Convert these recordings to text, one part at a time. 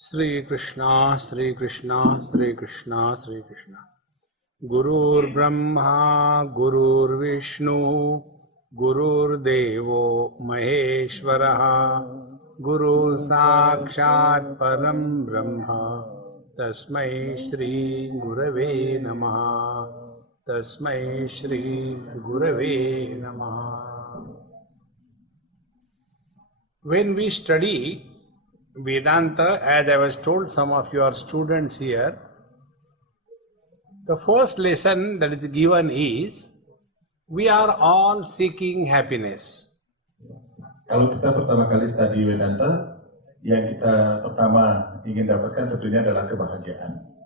Sri Krishna, Sri Krishna, Sri Krishna, Sri Krishna. Gurur Brahma, Gurur Vishnu, Gurur Devo Maheshwaraha, Guru Sakshat Param Brahma, Tasmai Shri Gurave Namaha, Tasmai Shri Gurave Namaha. When we study Vedanta, as I was told, some of your students here, the first lesson that is given is, we are all seeking happiness. Kalau kita pertama kali studi Vedanta, yang kita pertama ingin dapatkan tentunya adalah kebahagiaan.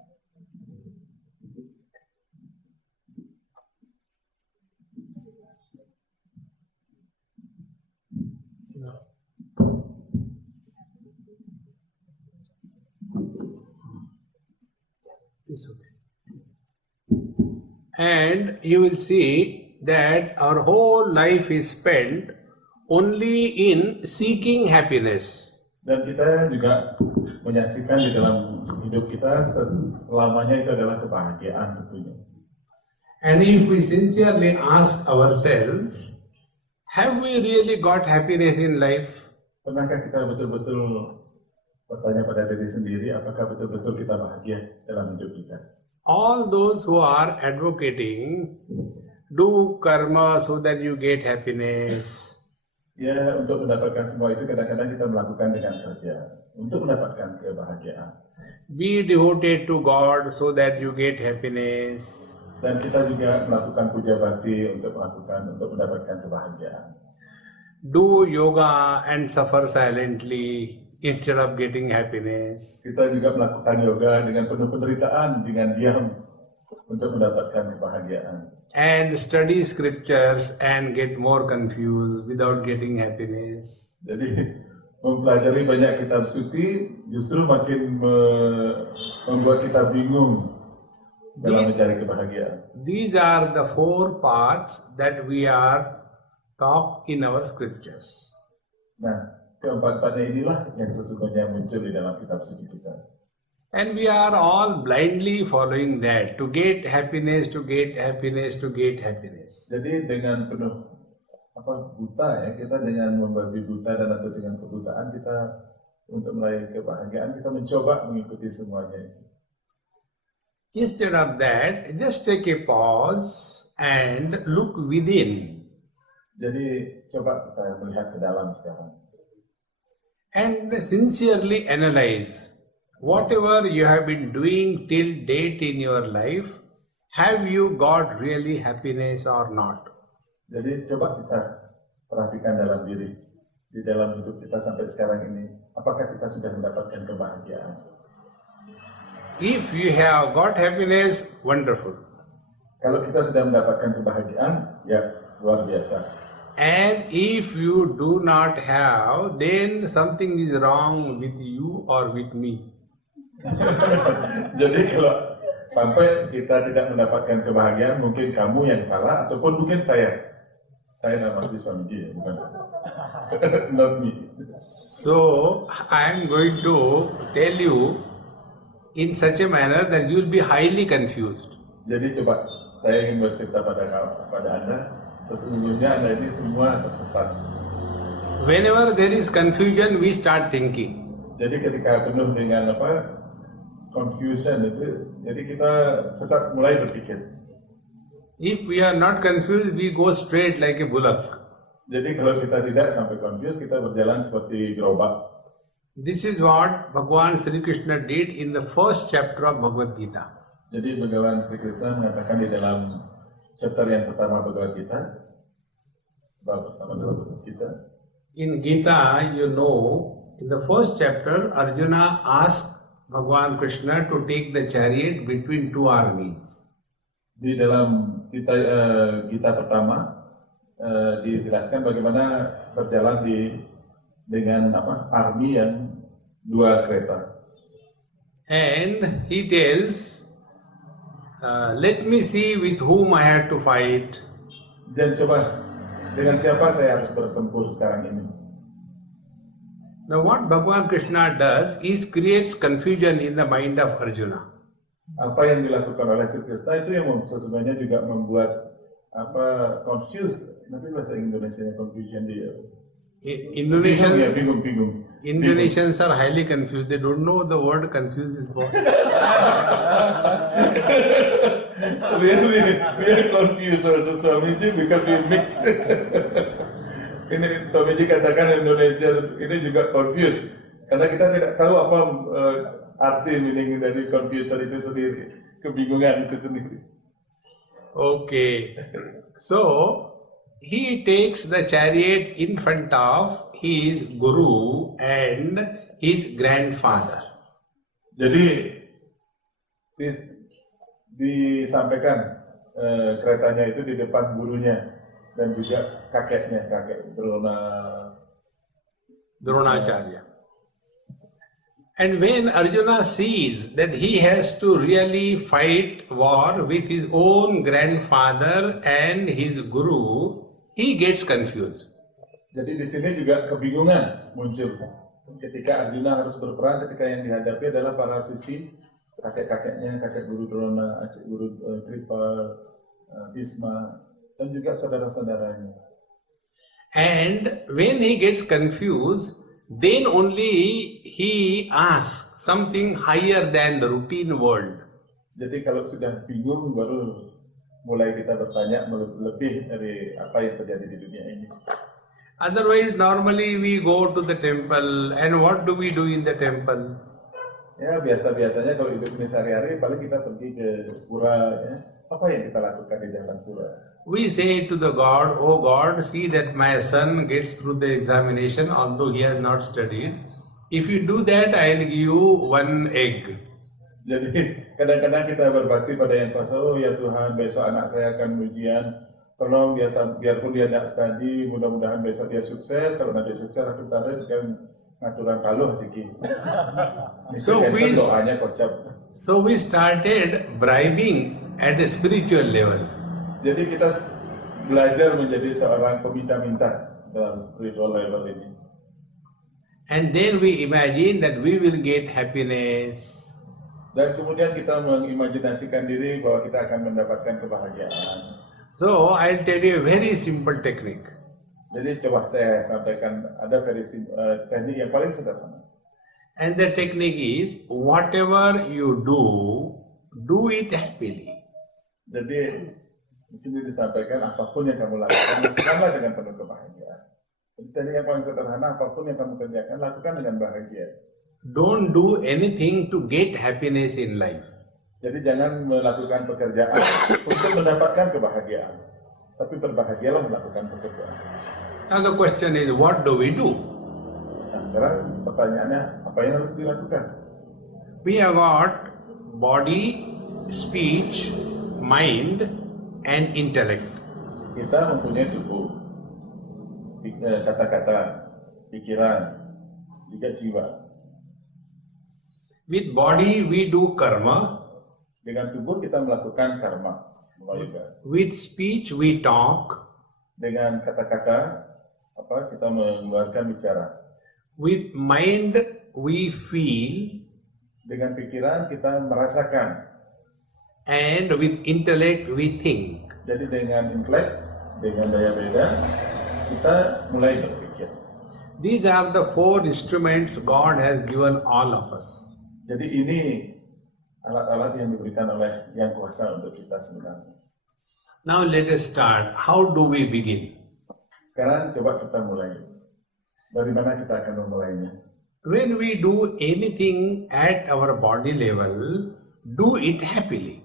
And you will see that our whole life is spent only in seeking happiness. Dan kita juga menyaksikan di dalam hidup kita selamanya itu adalah kebahagiaan tentunya. And if we sincerely ask ourselves, have we really got happiness in life? Pernahkah kita betul-betul bertanya pada diri sendiri, apakah betul-betul kita bahagia dalam hidup kita? All those who are advocating, do karma so that you get happiness. Ya, untuk mendapatkan semua itu kadang-kadang kita melakukan dengan kerja untuk mendapatkan kebahagiaan. Be devoted to God so that you get happiness. Dan kita juga melakukan puja bakti untuk mendapatkan kebahagiaan. Do yoga and suffer silently instead of getting happiness. Kita juga melakukan yoga dengan penuh penderitaan, dengan diam untuk mendapatkan kebahagiaan. And study scriptures and get more confused without getting happiness. Jadi mempelajari banyak kitab suci justru makin membuat kita bingung dalam mencari kebahagiaan. These are the four paths that we are taught in our scriptures. Nah, keempat-empatnya inilah yang sesungguhnya muncul di dalam kitab suci kita. And we are all blindly following that, to get happiness, to get happiness, to get happiness. Jadi dengan penuh buta ya, kita dengan membabi buta dan atau dengan kebutaan kita untuk meraih kebahagiaan, kita mencoba mengikuti semuanya. Instead of that, just take a pause and look within. Jadi coba kita melihat ke dalam sekarang. And sincerely analyze whatever you have been doing till date in your life, have you got really happiness or not? Jadi coba kita perhatikan dalam diri, di dalam hidup kita sampai sekarang ini, apakah kita sudah mendapatkan kebahagiaan? If you have got happiness, wonderful. Kalau kita sudah mendapatkan kebahagiaan, ya luar biasa. And if you do not have, then something is wrong with you or with me. Jadi kalau sampai kita tidak mendapatkan kebahagiaan, mungkin kamu yang salah ataupun mungkin saya. Saya namanya Swamiji ya, bukan saya. Not me. So I am going to tell you in such a manner that you will be highly confused. Jadi coba saya ingin bercerita pada Anda, sesungguhnya Anda ini semua tersesat. Whenever there is confusion, we start thinking. Jadi ketika penuh dengan confusion itu, jadi kita start mulai berpikir. If we are not confused, we go straight like a bullock. Jadi kalau kita tidak sampai confused, kita berjalan seperti gerobak. This is what Bhagavan Sri Krishna did in the first chapter of Bhagavad Gita. Jadi Bhagavan Sri Krishna mengatakan di dalam chapter yang pertama Bhagavad Gita, bab pertama dalam Bhagavad Gita. In Gita, you know, in the first chapter, Arjuna asked Bhagavan Krishna to take the chariot between two armies. Di dalam Gita pertama dijelaskan bagaimana berjalan dengan army yang dua kereta. And he tells, let me see with whom I have to fight. Dan coba dengan siapa saya harus bertempur sekarang ini. Now what Bhagavan Krishna does is creates confusion in the mind of Arjuna. Apa yang dilakukan oleh Sri Krishna itu yang sebenarnya juga membuat confused. Nanti bahasa Indonesianya confusion dia. Bingung. Indonesians are highly confused. They don't know the word confused is what. Really confused also Swamiji because we mix. Ini Swamiji katakan Indonesia ini juga confused karena kita tidak tahu apa arti meaning dari confusion itu sendiri, kebingungan itu sendiri. Okay, so he takes the chariot in front of his guru and his grandfather. Jadi disampaikan keretanya itu di depan gurunya dan juga kakek Dronacharya. And when Arjuna sees that he has to really fight war with his own grandfather and his guru, he gets confused. Jadi di sini juga kebingungan muncul ketika Arjuna harus berperang ketika yang dihadapi adalah para suci, kakek-kakeknya, kakek guru Drona, guru Kripa, Bhisma, dan juga saudara-saudaranya. And when he gets confused, then only he asks something higher than the routine world. Jadi kalau sudah bingung baru mulai kita bertanya lebih dari apa yang terjadi di dunia ini. Otherwise, normally we go to the temple, and what do we do in the temple? Ya biasanya kalau hidup ini sehari-hari paling kita pergi ke pura, ya. Apa yang kita lakukan di dalam pura? We say to the God, "Oh God, see that my son gets through the examination although he has not studied. If you do that, I will give you one egg." Jadi kadang-kadang kita berbakti pada yang kuasa. Oh ya Tuhan, besok anak saya akan ujian. Tolong dia, biarpun dia tidak study, mudah-mudahan besok dia sukses. Kalau nanti sukses, aku tarik kan ngaturan kalau hasiki. So we started bribing at a spiritual level. Jadi kita belajar menjadi seorang peminta-minta dalam spiritual level ini. And then we imagine that we will get happiness. Dan kemudian kita mengimajinasikan diri bahwa kita akan mendapatkan kebahagiaan. So I'll tell you a very simple technique. Jadi coba saya sampaikan ada teknik yang paling sederhana. And the technique is whatever you do it happily. Jadi di sini disampaikan apapun yang kamu lakukan, lakukanlah dengan penuh kebahagiaan. Jadi teknik yang paling sederhana, apapun yang kamu kerjakan, lakukan dengan bahagia. Don't do anything to get happiness in life. Jadi jangan melakukan pekerjaan untuk mendapatkan kebahagiaan, tapi berbahagialah melakukan pekerjaan. Now the question is, what do we do? Nah sekarang pertanyaannya, apa yang harus dilakukan? We have got body, speech, mind, and intellect. Kita mempunyai tubuh, kata-kata, pikiran, juga jiwa. With body we do karma. Dengan tubuh kita melakukan karma. With speech we talk. Dengan kata-kata kita mengeluarkan bicara. With mind we feel. Dengan pikiran kita merasakan. And with intellect we think. Jadi dengan intelek, dengan daya beda, kita mulai berpikir. These are the four instruments God has given all of us. Jadi ini alat-alat yang diberikan oleh Yang Kuasa untuk kita sebenarnya. Now let us start. How do we begin? Sekarang coba kita mulai. Dari mana kita akan memulainya? When we do anything at our body level, do it happily.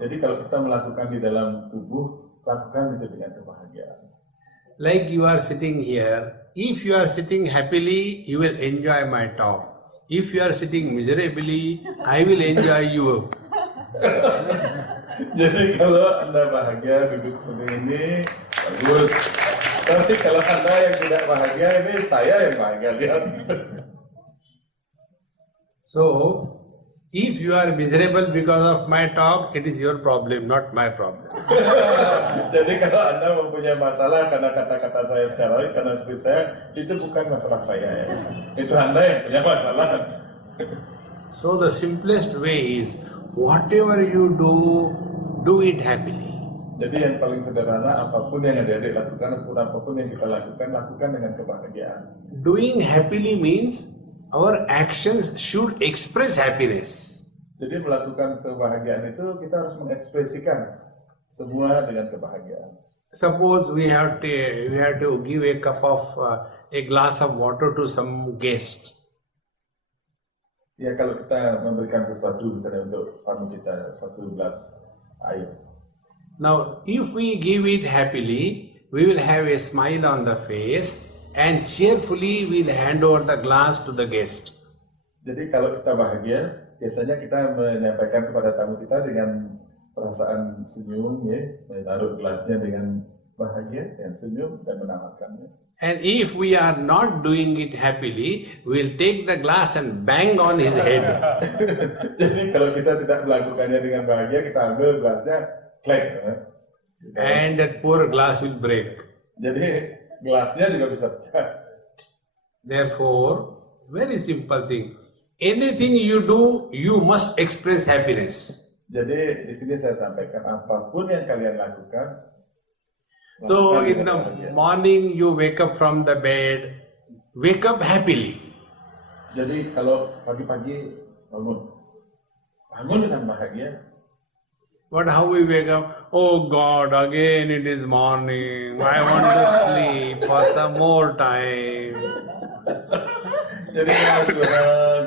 Jadi kalau kita melakukan di dalam tubuh, lakukan itu dengan kebahagiaan. Like you are sitting here, if you are sitting happily, you will enjoy my talk. If you are sitting miserably, I will enjoy you. Jadi kalau Anda bahagia duduk seperti ini, bagus. Tapi kalau Anda yang tidak bahagia, ini saya yang bahagia. Lihat. So, If you are miserable because of my talk, it is your problem, not my problem. Jadi kalau Anda mempunyai masalah karena kata-kata saya sekarang, karena speech saya, itu bukan masalah saya ya. Itu Anda yang punya masalah. So the simplest way is, whatever you do it happily. Jadi yang paling sederhana, apapun yang adik-adik lakukan, ataupun apapun yang kita lakukan dengan kebahagiaan. Doing happily means our actions should express happiness. Jadi melakukan kebahagiaan itu kita harus mengekspresikan semua dengan kebahagiaan. Suppose we have to give a cup of a glass of water to some guest. Ya kalau kita memberikan sesuatu misalnya untuk tamu kita, satu gelas air. Now, if we give it happily, we will have a smile on the face and cheerfully we'll hand over the glass to the guest. Jadi kalau kita bahagia, biasanya kita menyampaikan kepada tamu kita dengan perasaan senyum, ya, menaruh gelasnya dengan bahagia dan senyum dan menawarkannya. And if we are not doing it happily, we'll take the glass and bang on his head. Jadi kalau kita tidak melakukannya dengan bahagia, kita ambil gelasnya, klek. And that poor glass will break. Jadi gelasnya juga bisa pecah. Therefore, very simple thing. Anything you do, you must express happiness. Jadi di sini saya sampaikan apapun yang kalian lakukan. So lakukan in dengan the bahagia. morning you wake up from the bed, wake up happily. Jadi kalau pagi-pagi bangun dengan bahagia. But how we wake up? Oh God, again it is morning. I want to sleep for some more time. Jadi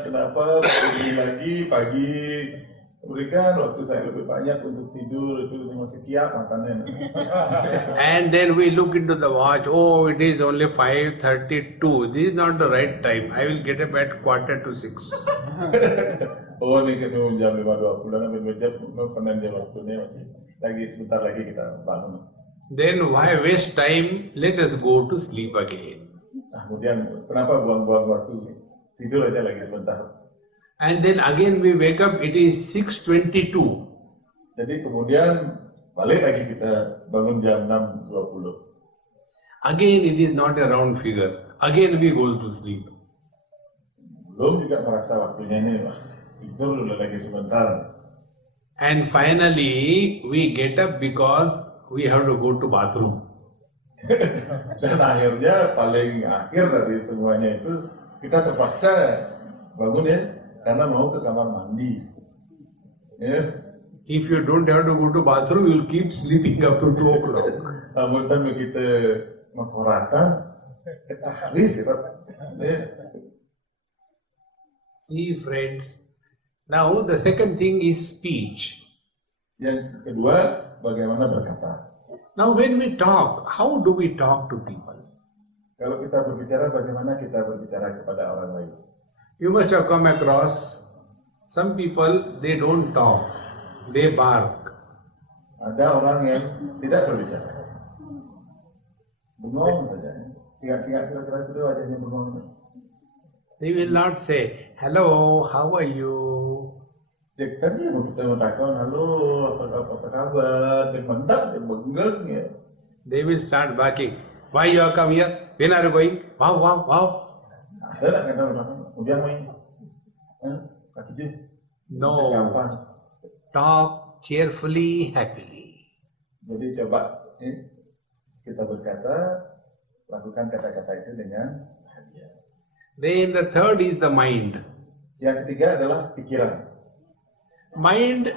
kenapa pagi berikan waktu saya lebih banyak untuk tidur, itu masih kiat matanya. And then we look into the watch. Oh, it is only 5:32. This is not the right time. I will get up at 5:45. Oh ini ketemu jam 5.20 dan ambil jam penanda waktunya masih lagi sebentar lagi kita bangun. Then why waste time? Let us go to sleep again. Kemudian kenapa buang-buang waktu, tidur aja lagi sebentar. And then again we wake up, it is 6:22. Jadi kemudian balik lagi kita bangun jam 6.20. Again it is not a round figure. Again we go to sleep. Belum juga merasa waktunya ini, tidur dulu lagi sebentar. And finally we get up because we have to go to bathroom. Dan akhirnya paling akhir dari semuanya itu kita terpaksa bangun ya karena mau ke kamar mandi. Ya. If you don't have to go to bathroom, you will keep sleeping up to 2 o'clock. Namun kan begitu makoratan, kita habis ya. See friends, now the second thing is speech. Yang kedua, bagaimana berkata. Now when we talk, how do we talk to people? Kalau kita berbicara, bagaimana kita berbicara kepada orang lain? You must have come across some people, they don't talk, they bark. Ada orang yang tidak berbicara. Bengong saja. Singkat-singkat kira-kira sudah wajahnya bengong. They will not say, hello, how are you? Ya tadi mau kita mengatakan, halo, apa kabar? Dia mendap, dia bengong ya. They will start barking. Why you are come here? When are you going? Wow, wow, wow. Ada nak kata orang, kemudian main. Kaki je. No. Gampang. Talk cheerfully, happily. Jadi coba kita berkata, lakukan kata-kata itu dengan bahagia. Then the third is the mind. Yang ketiga adalah pikiran. Mind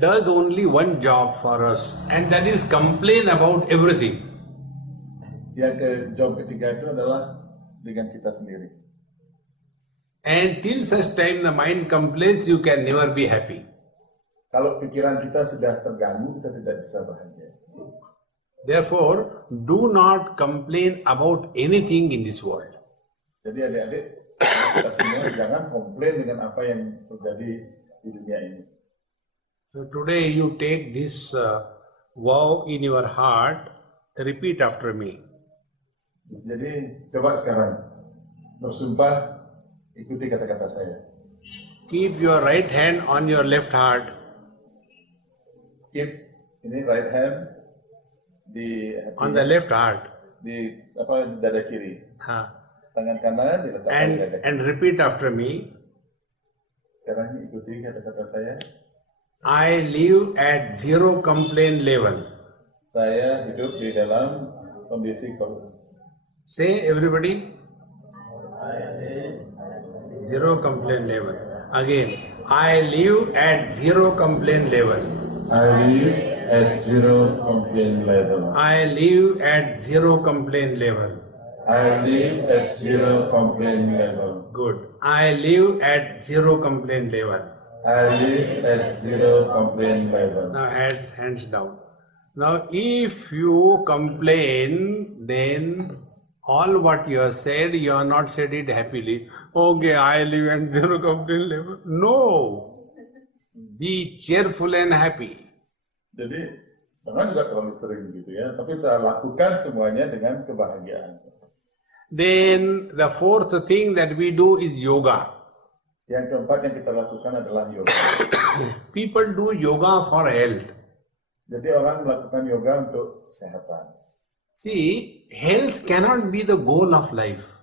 does only one job for us, and that is complain about everything. Yang job ketiga itu adalah dengan kita sendiri. And till such time the mind complains, you can never be happy. Kalau pikiran kita sudah terganggu, kita tidak bisa bahagia. Therefore, do not complain about anything in this world. Jadi adik-adik, kita semua jangan komplain dengan apa yang terjadi di dunia ini. So today you take this vow in your heart, repeat after me. Jadi coba sekarang bersumpah, ikuti kata-kata saya. Keep your right hand on your left heart. Keep ini right hand di On the left heart. di dada kiri. Huh. Tangan kanan diletakkan di dada kiri. And repeat after me. Sekarang ikuti kata-kata saya. I live at zero complaint level. Saya hidup di dalam kondisi Say everybody. Zero complaint level. Again, I live at zero complaint level. I live at zero complaint level. I live at zero complaint level. I live at zero complaint level. Good. I live at zero complaint level. I live at zero complaint level. Now hands down. Now if you complain, then all what you have said, you have not said it happily. Okay, I live at zero complaint level. No. Be cheerful and happy. Jadi jangan juga terlalu sering gitu ya, tapi kita lakukan semuanya dengan kebahagiaan. Then the fourth thing that we do is yoga. Yang keempat yang kita lakukan adalah yoga. People do yoga for health. Jadi orang melakukan yoga untuk kesehatan. See, health cannot be the goal of life.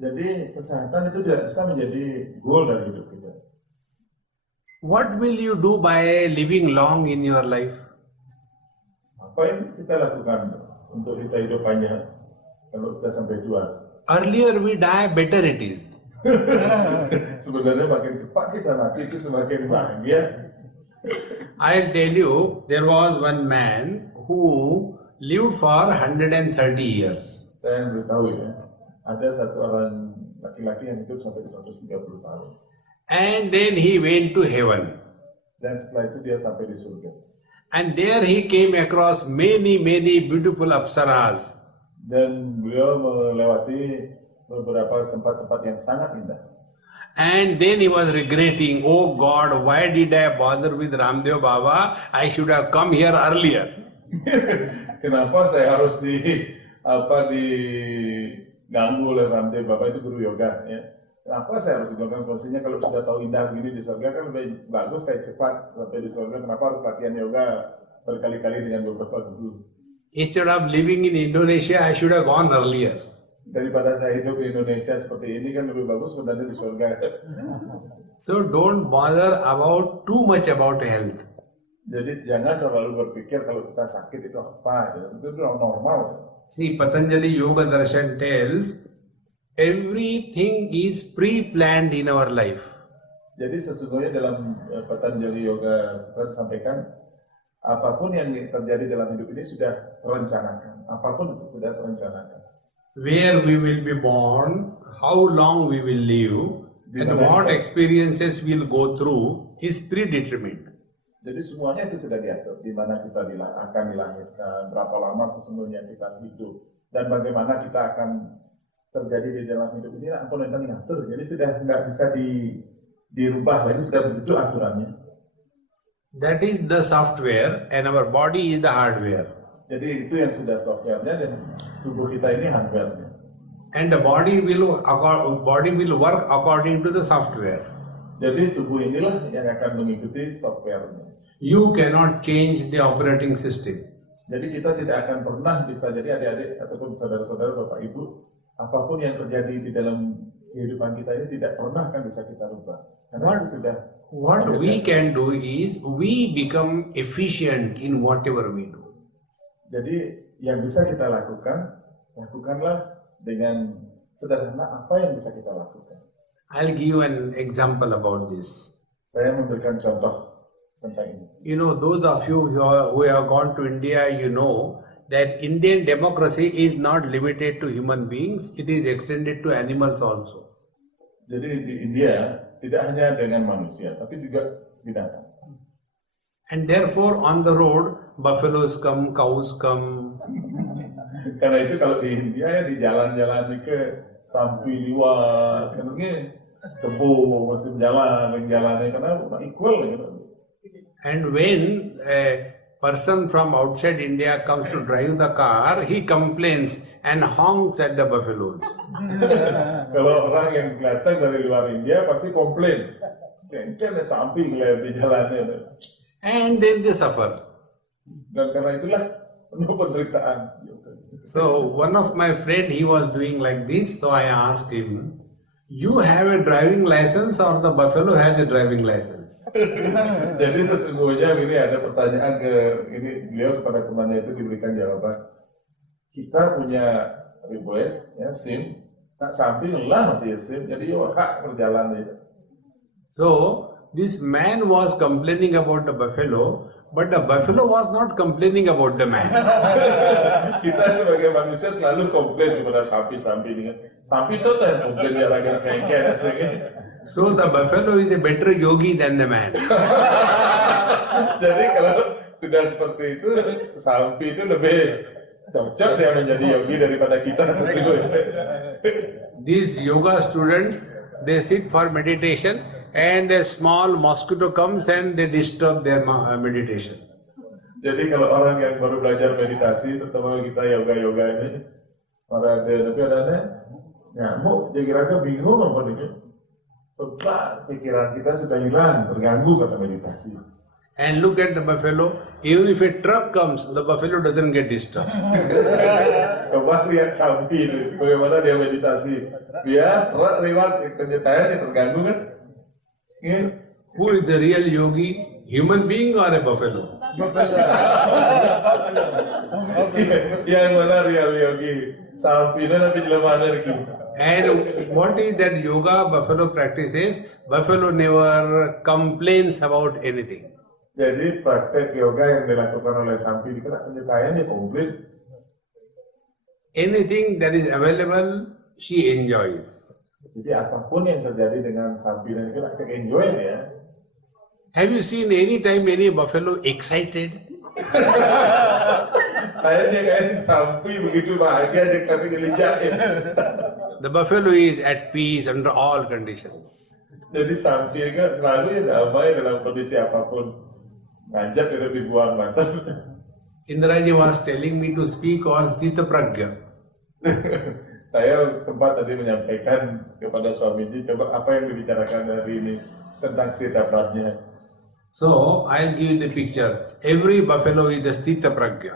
Jadi kesehatan itu tidak bisa menjadi goal dari hidup kita. What will you do by living long in your life? Apa yang kita lakukan untuk kita hidup panjang kalau sudah sampai tua? Earlier we die, better it is. Sebenarnya makin cepat kita mati itu semakin bahagia. I'll tell you, there was one man who lived for 130 years. Saya beritahu ya, ada satu orang laki-laki yang hidup sampai 130 tahun. And then he went to heaven. Dan setelah itu dia sampai di surga. And there he came across many beautiful apsaras. Dan beliau melewati beberapa tempat-tempat yang sangat indah. And then he was regretting, oh God, why did I bother with Ramdev Baba? I should have come here earlier. Kenapa saya harus diganggu oleh Ramdev Baba, itu guru yoga ya. Kenapa saya harus diganggu? Maksudnya kalau sudah tahu indah begini di surga kan lebih bagus, saya cepat sampai di surga. Kenapa harus latihan yoga berkali-kali dengan beberapa guru? Instead of living in Indonesia, I should have gone earlier. Daripada saya hidup di Indonesia seperti ini kan lebih bagus sebenarnya di surga. So don't bother about too much about health. Jadi jangan terlalu berpikir kalau kita sakit itu apa, itu normal. See, Patanjali Yoga Darshan tells, everything is pre-planned in our life. Jadi sesungguhnya dalam Patanjali Yoga Sutra disampaikan, apapun yang terjadi dalam hidup ini sudah terencanakan. Apapun itu sudah terencanakan. Where we will be born, how long we will live, and what experiences we'll go through is predetermined. Jadi semuanya itu sudah diatur, di mana kita akan dilahirkan, berapa lama sesungguhnya kita hidup, dan bagaimana kita akan terjadi di dalam hidup ini, ampun yang diatur. Jadi sudah nggak bisa dirubah lagi, sudah begitu aturannya. That is the software, and our body is the hardware. Jadi itu yang sudah softwarenya, dan tubuh kita ini hardwarenya. And the body will work according to the software. Jadi tubuh inilah yang akan mengikuti softwarenya. You cannot change the operating system. Jadi kita tidak akan pernah bisa, jadi adik-adik ataupun saudara-saudara, bapak ibu, apapun yang terjadi di dalam kehidupan kita ini tidak pernah akan bisa kita rubah. What we can do is we become efficient in whatever we do. Jadi yang bisa kita lakukan, lakukanlah dengan sederhana apa yang bisa kita lakukan. I'll give you an example about this. Saya memberikan contoh tentang ini. You know, those of you who have gone to India, you know that Indian democracy is not limited to human beings, it is extended to animals also. Jadi di India tidak hanya dengan manusia, tapi juga binatang. And therefore on the road, buffaloes come, cows come. Karena itu kalau di India ya di jalan-jalan ke Sampi Liwat, kan tebu masih jalannya karena equal gitu. And when a person from outside India comes to drive the car, he complains and honks at the buffaloes. Kalau orang yang datang dari luar India pasti komplain Kengken samping lah di jalannya. And then they suffer. Dan karena itulah penuh penderitaan. So one of my friend, he was doing like this, so I asked him, you have a driving license or the buffalo has a driving license? Jadi sesungguhnya ini ada pertanyaan ini beliau kepada temannya itu diberikan jawaban. Kita punya request, ya SIM, nak samping lah masih SIM, jadi hak berjalan itu. So this man was complaining about the buffalo, but the buffalo was not complaining about the man. Kita sebagai manusia selalu komplain kepada sapi-sapi ini. Sapi itu yang komplain jalan-jalan kayak So the buffalo is a better yogi than the man. Jadi kalau sudah seperti itu, sapi itu lebih cocok dia menjadi yogi daripada kita sesungguhnya. These yoga students, they sit for meditation and a small mosquito comes and they disturb their meditation. Jadi kalau orang yang baru belajar meditasi, terutama kita yoga-yoga ini, orang ada tapi ada nyamuk, jadi kira bingung apa nih? Pikiran kita sudah hilang, terganggu karena meditasi. And look at the buffalo, even if a truck comes, the buffalo doesn't get disturbed. Coba lihat sapi itu, bagaimana dia meditasi. Biar truk lewat, kenyataannya terganggu kan? Who is the real yogi? Human being or a buffalo? Yang mana real yogi? Sapi na nabi jelema lagi. And what is that yoga buffalo practices? Buffalo never complains about anything. Jadi praktek yoga yang dilakukan oleh sapi itu kan kenyataannya komplain. Anything that is available, she enjoys. Jadi apapun yang terjadi dengan sapi dan itu kita enjoy ya. Have you seen any time any buffalo excited? Kayaknya kan sapi begitu bahagia aja tapi gelijain. The buffalo is at peace under all conditions. Jadi sapi kan selalu ya damai dalam kondisi apapun. Ngajak itu dibuang mantan. Indraji was telling me to speak on Sthita Pragya. Saya sempat tadi menyampaikan kepada Swamiji, coba apa yang dibicarakan hari ini tentang Sthita Prajna. So, I'll give you the picture. Every buffalo is the Sthita Pragya.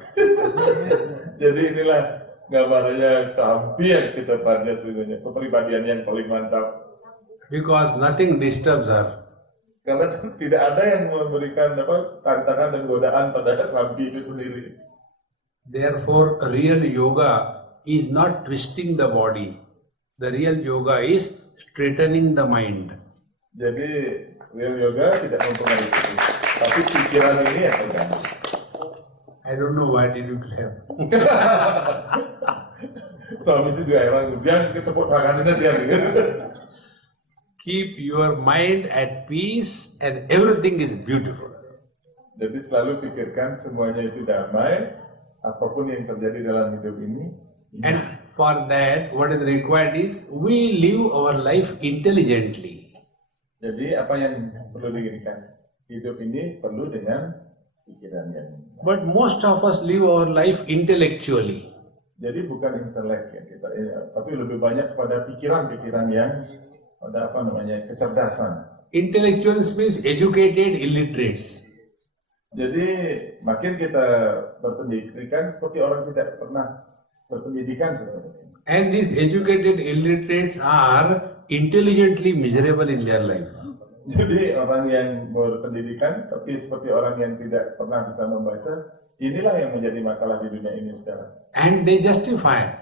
Jadi inilah gambarnya sapi yang Sthita Prajna sebenarnya, kepribadian yang paling mantap. Because nothing disturbs her. Karena tidak ada yang memberikan tantangan dan godaan pada sapi itu sendiri. Therefore, real yoga is not twisting the body. The real yoga is straightening the mind. Jadi real yoga tidak mempengaruhi itu, tapi pikiran ini yang terganggu. I don't know why did you clap. Suami itu juga heran, dia ketepuk tangannya dia gitu. Keep your mind at peace and everything is beautiful. Jadi selalu pikirkan semuanya itu damai, apapun yang terjadi dalam hidup ini. And for that, what is required is we live our life intelligently. Jadi apa yang perlu dikirikan? Hidup ini perlu dengan pikiran yang. But most of us live our life intellectually. Jadi bukan intelek ya kita, tapi lebih banyak pada pikiran-pikiran yang pada kecerdasan. Intellectuals means educated illiterates. Jadi makin kita berpendidikan seperti orang tidak pernah berpendidikan sesungguhnya. And these educated illiterates are intelligently miserable in their life. Jadi orang yang berpendidikan tapi seperti orang yang tidak pernah bisa membaca, inilah yang menjadi masalah di dunia ini sekarang. And they justify.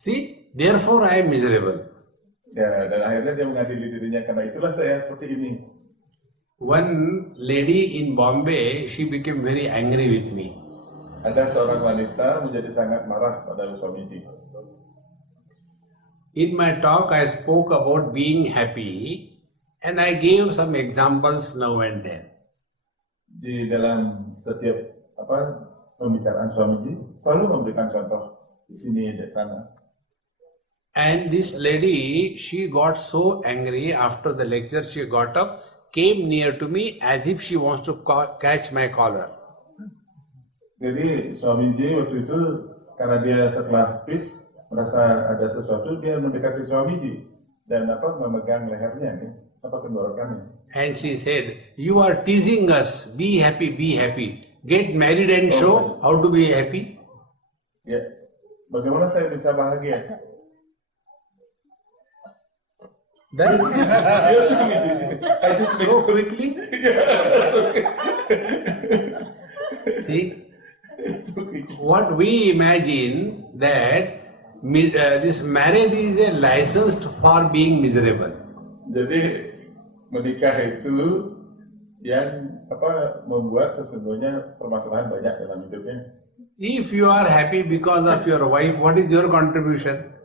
See, therefore I am miserable. Ya, dan akhirnya dia mengadili dirinya karena itulah saya seperti ini. One lady in Bombay, she became very angry with me. Ada seorang wanita menjadi sangat marah pada Swamiji. In my talk, I spoke about being happy and I gave some examples now and then. Di dalam setiap pembicaraan Swamiji selalu memberikan contoh di sini di sana. And this lady, she got so angry after the lecture, she got up, came near to me as if she wants to catch my collar. Jadi Swamiji waktu itu karena dia setelah speech merasa ada sesuatu, dia mendekati Swamiji dan memegang lehernya nih. apa tenggorokannya. And she said, "You are teasing us. Be happy, be happy. Get married and show how to be happy." Ya, bagaimana saya bisa bahagia? That Yes, I just make so quickly. See, what we imagine that this marriage is a license for being miserable. Jadi menikah itu yang membuat sesungguhnya permasalahan banyak dalam hidupnya. If you are happy because of your wife, what is your contribution?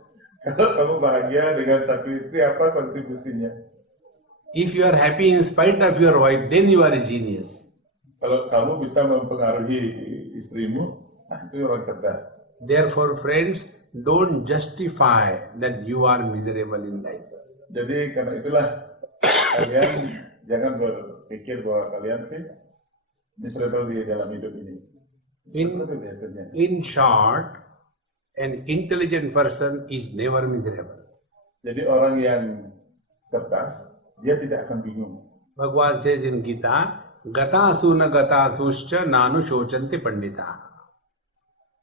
Kalau kamu bahagia dengan satu istri, apa kontribusinya? If you are happy in spite of your wife, then you are a genius. Kalau kamu bisa mempengaruhi istrimu, nah itu orang cerdas. Therefore, friends, don't justify that you are miserable in life. Jadi karena itulah kalian jangan berpikir bahwa kalian miserable di dalam hidup ini. In short, an intelligent person is never miserable. Jadi orang yang cerdas, dia tidak akan bingung. Bhagavan says in Gita, Gatasu na gatasuscha nanu shochanti pandita.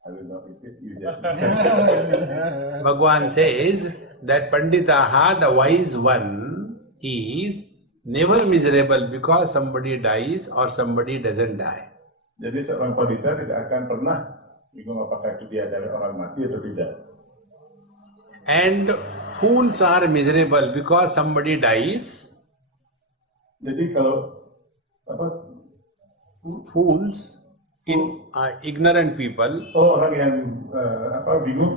I will not repeat, you just said. Bhagavan says that Panditaha, the wise one, is never miserable because somebody dies or somebody doesn't die. Jadi seorang pandita tidak akan pernah bingung apakah itu dia dari orang mati atau tidak. And fools are miserable because somebody dies. Jadi kalau Fools, ignorant people, orang yang bingung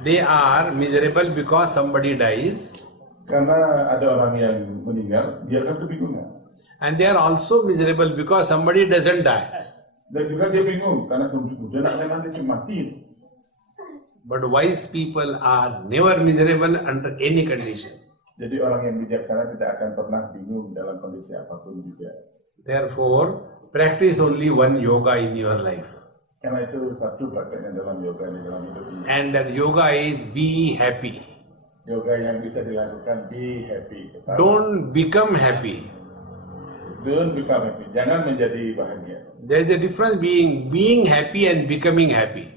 they are miserable because somebody dies. karena ada orang yang meninggal, dia akan kebingungan. And they are also miserable because somebody doesn't die. Dan juga dia bingung karena kemudian nanti si mati. But wise people are never miserable under any condition. Jadi orang yang bijaksana tidak akan pernah bingung dalam kondisi apapun juga. Therefore, practice only one yoga in your life. Karena itu satu prakteknya dalam yoga di dalam hidup ini. And that yoga is be happy. Yoga yang bisa dilakukan be happy. Don't become happy. Don't become happy. Jangan menjadi bahagia. There is a difference being happy and becoming happy.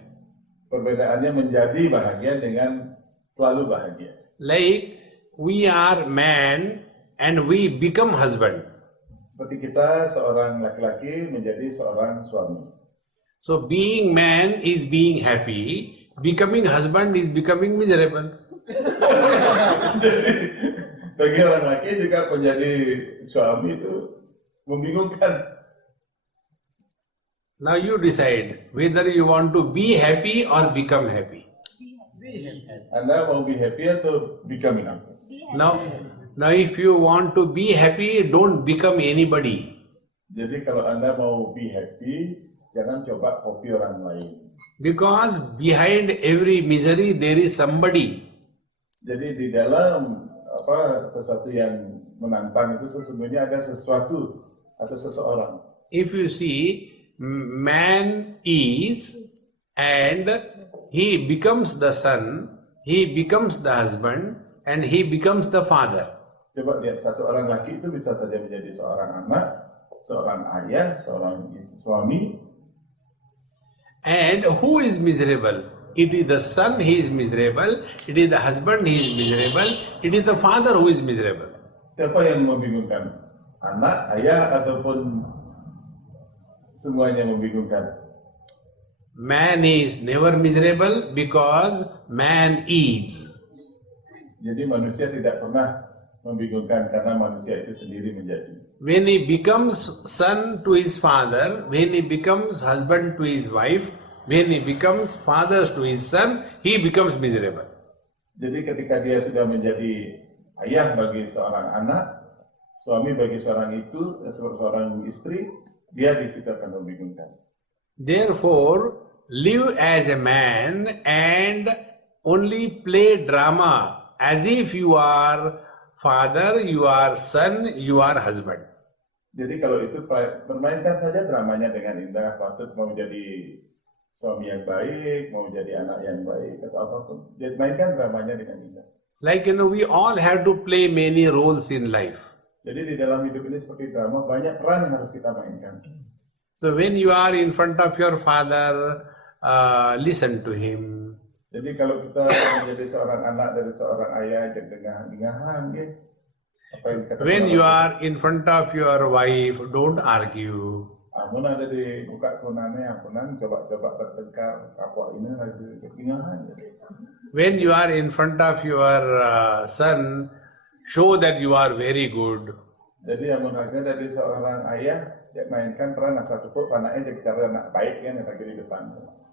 Perbedaannya menjadi bahagia dengan selalu bahagia. Like we are man and we become husband. Seperti kita seorang laki-laki menjadi seorang suami. So being man is being happy, becoming husband is becoming miserable. Jadi bagi orang laki juga menjadi suami itu membingungkan. Now you decide whether you want to be happy or become happy. Anda mau be happy atau becoming happy? Now if you want to be happy, don't become anybody. Jadi kalau Anda mau be happy, jangan coba copy orang lain. Because behind every misery there is somebody. Jadi di dalam sesuatu yang menantang itu sesungguhnya ada sesuatu atau seseorang. If you see, man is and he becomes the son, he becomes the husband, and he becomes the father. Coba lihat, satu orang laki itu bisa saja menjadi seorang anak, seorang ayah, seorang suami. And who is miserable? It is the son, he is miserable. It is the husband, he is miserable. It is the father who is miserable. Siapa yang membingungkan? Anak, ayah, ataupun semuanya membingungkan? Man is never miserable because man is. Jadi manusia tidak pernah membingungkan karena manusia itu sendiri menjadi. When he becomes son to his father, when he becomes husband to his wife, when he becomes father to his son, he becomes miserable. Jadi ketika dia sudah menjadi ayah bagi seorang anak, suami bagi seorang istri, dia di situ akan membingungkan. Therefore, live as a man and only play drama as if you are father, you are son, you are husband. Jadi kalau itu permainkan saja dramanya dengan indah, patut mau jadi suami yang baik, mau jadi anak yang baik atau apapun. Jadi mainkan dramanya dengan indah. Like, we all have to play many roles in life. Jadi di dalam hidup ini seperti drama, banyak peran yang harus kita mainkan. So when you are in front of your father, listen to him. Jadi kalau kita menjadi seorang anak dari seorang ayah, jangan dengar-dengaran, ya. Apa yang dikatakan When you Allah. are in front of your wife, don't argue. Amun ada di buka konane, ampunan coba-coba bertengkar, apa ini lagi dengaran. When you are in front of your son, show that you are very good. Jadi amun ada dari seorang ayah, dia mainkan peran satu pun anaknya jadi cara anak baik kan yang lagi di depan.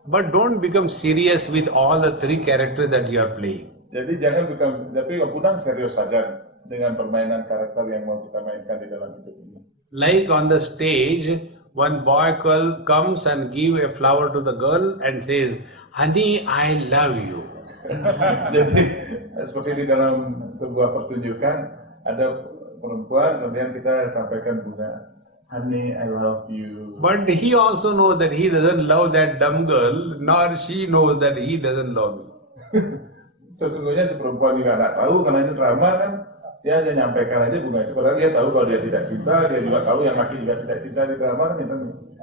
But don't become serious with all the three characters that you are playing. Jadi jangan bukan, tapi ampunan serius saja dengan permainan karakter yang mau kita mainkan di dalam hidup ini. Like on the stage, one boy comes and give a flower to the girl and says, "Honey, I love you." Jadi seperti di dalam sebuah pertunjukan ada perempuan kemudian kita sampaikan bunga, "Honey, I love you." But he also knows that he doesn't love that dumb girl, nor she knows that he doesn't love me. Sesungguhnya si perempuan juga nggak tahu karena ini drama kan, dia hanya nyampaikan aja bunga itu, padahal dia tahu kalau dia tidak cinta, dia juga tahu yang laki juga tidak cinta di drama kan itu.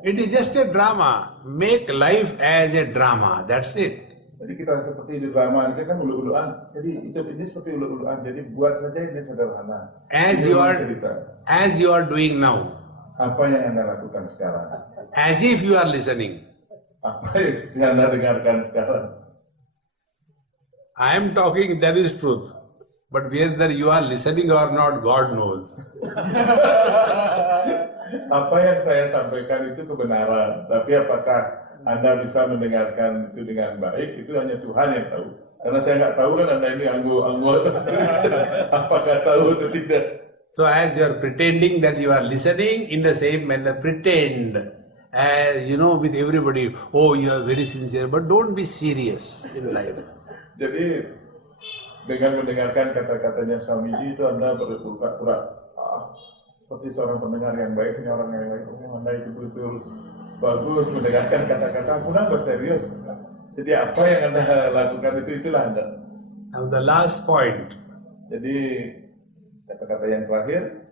It is just a drama. Make life as a drama. That's it. Jadi kita seperti di drama ini kan ulu-uluan. Jadi hidup ini seperti ulu-uluan. Jadi buat saja ini sederhana. As Ini you are, cerita. as you are doing now, Apa yang Anda lakukan sekarang? as if you are listening. Apa yang seperti Anda dengarkan sekarang? I am talking, that is truth. But whether you are listening or not, God knows. Apa yang saya sampaikan itu kebenaran. Tapi apakah Anda bisa mendengarkan itu dengan baik? Itu hanya Tuhan yang tahu. Karena saya nggak tahu kan Anda ini anggu apakah tahu atau tidak. So as you are pretending that you are listening, in the same manner pretend, as with everybody, oh, you are very sincere, but don't be serious in life. Jadi dengan mendengarkan kata-katanya Swamiji itu Anda berpura-pura seperti seorang pendengar yang baik, seorang yang baik. Anda itu betul bagus mendengarkan kata-kata, Anda berserius. Jadi apa yang Anda lakukan itulah Anda. Now the last point. Jadi kata-kata yang terakhir,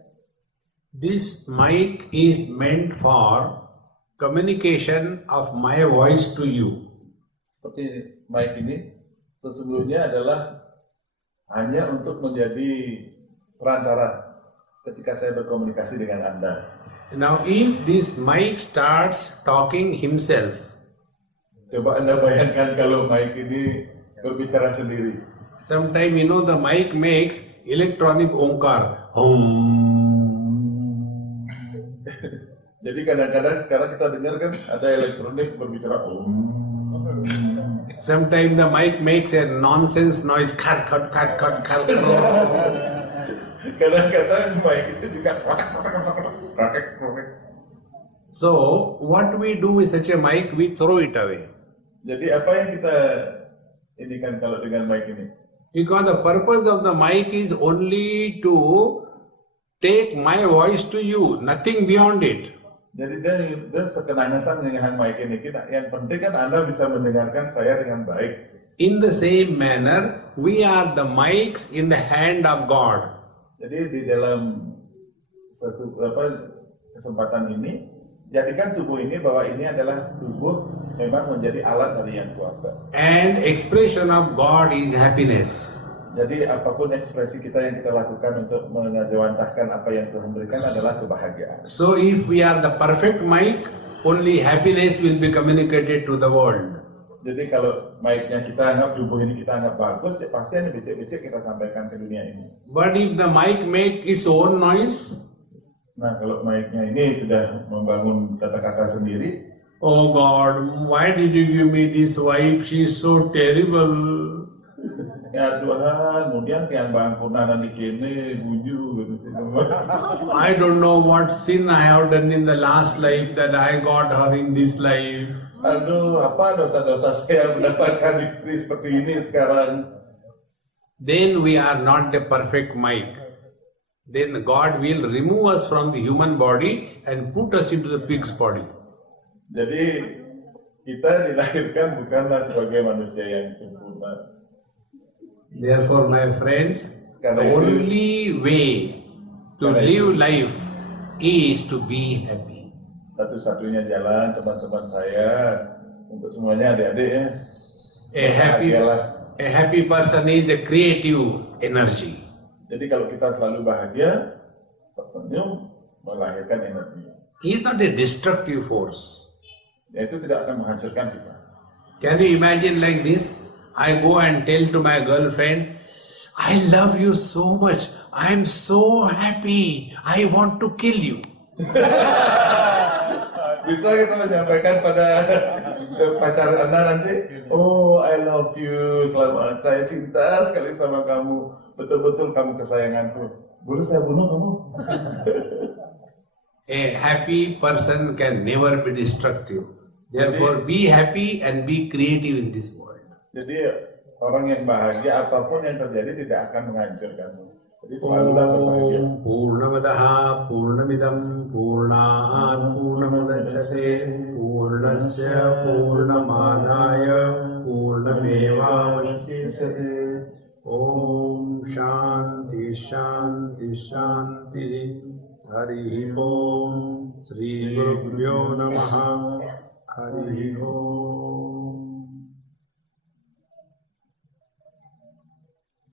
This mic is meant for communication of my voice to you. seperti mic ini sesungguhnya adalah hanya untuk menjadi perantara ketika saya berkomunikasi dengan Anda. Now if this mic starts talking himself, Coba Anda bayangkan kalau mic ini berbicara sendiri. sometimes the mic makes electronic onkar. Jadi kadang-kadang sekarang kita dengar kan ada elektronik berbicara Sometimes the mic makes a nonsense noise. Khar, khar, khar, khar, khar. Kadang-kadang mic itu juga So what we do with such a mic? We throw it away. Jadi apa yang kita ini kan kalau dengan mic ini? Because the purpose of the mic is only to take my voice to you, nothing beyond it. Jadi dia sekenangan dengan mic ini kita, yang penting kan Anda bisa mendengarkan saya dengan baik. In the same manner, we are the mics in the hand of God. Jadi di dalam kesempatan ini, jadikan tubuh ini bahwa ini adalah tubuh memang menjadi alat dari Yang Kuasa. And expression of God is happiness. Jadi apapun ekspresi kita yang kita lakukan untuk mengejawantahkan apa yang Tuhan berikan adalah kebahagiaan. So if we are the perfect mic, only happiness will be communicated to the world. Jadi kalau mic-nya kita anggap, tubuh ini kita anggap bagus, ya pasti ada becek-becek kita sampaikan ke dunia ini. But if the mic make its own noise, Nah kalau mic-nya ini sudah membangun kata-kata sendiri, oh God, why did you give me this wife? She is so terrible. ya Tuhan, kemudian yang bangkunan di kene buju gitu. I don't know what sin I have done in the last life that I got her in this life. Aduh, apa dosa-dosa saya mendapatkan istri seperti ini sekarang? Then we are not the perfect mic. Then God will remove us from the human body and put us into the pig's body. Jadi kita dilahirkan bukanlah sebagai manusia yang sempurna. Therefore, my friends, the Karena itu- only way to Karena live itu- life is to be happy. Satu-satunya jalan teman-teman saya untuk semuanya adik-adik ya. A happy person is a creative energy. Jadi kalau kita selalu bahagia, tersenyum, melahirkan energi. He is not a destructive force. Yaitu tidak akan menghancurkan kita. Can you imagine like this? I go and tell to my girlfriend, I love you so much. I am so happy. I want to kill you. Bisa kita menyampaikan pada pacar Anda nanti, oh I love you, selamat, saya cinta sekali sama kamu, betul-betul kamu kesayanganku. Boleh saya bunuh kamu? A happy person can never be destructive. Therefore, be happy and be creative in this world. Jadi orang yang bahagia apapun yang terjadi tidak akan menghancurkanmu. Jadi selalulah berbahagia. Om Purnamadaha Purnamidam Purnahan Purnamudachyate Purnasya Purnamadaya Purnamevavashyate. Om Shanti Shanti Shanti. Hari Om Sri Gurubhyo Namaha. Hari Om.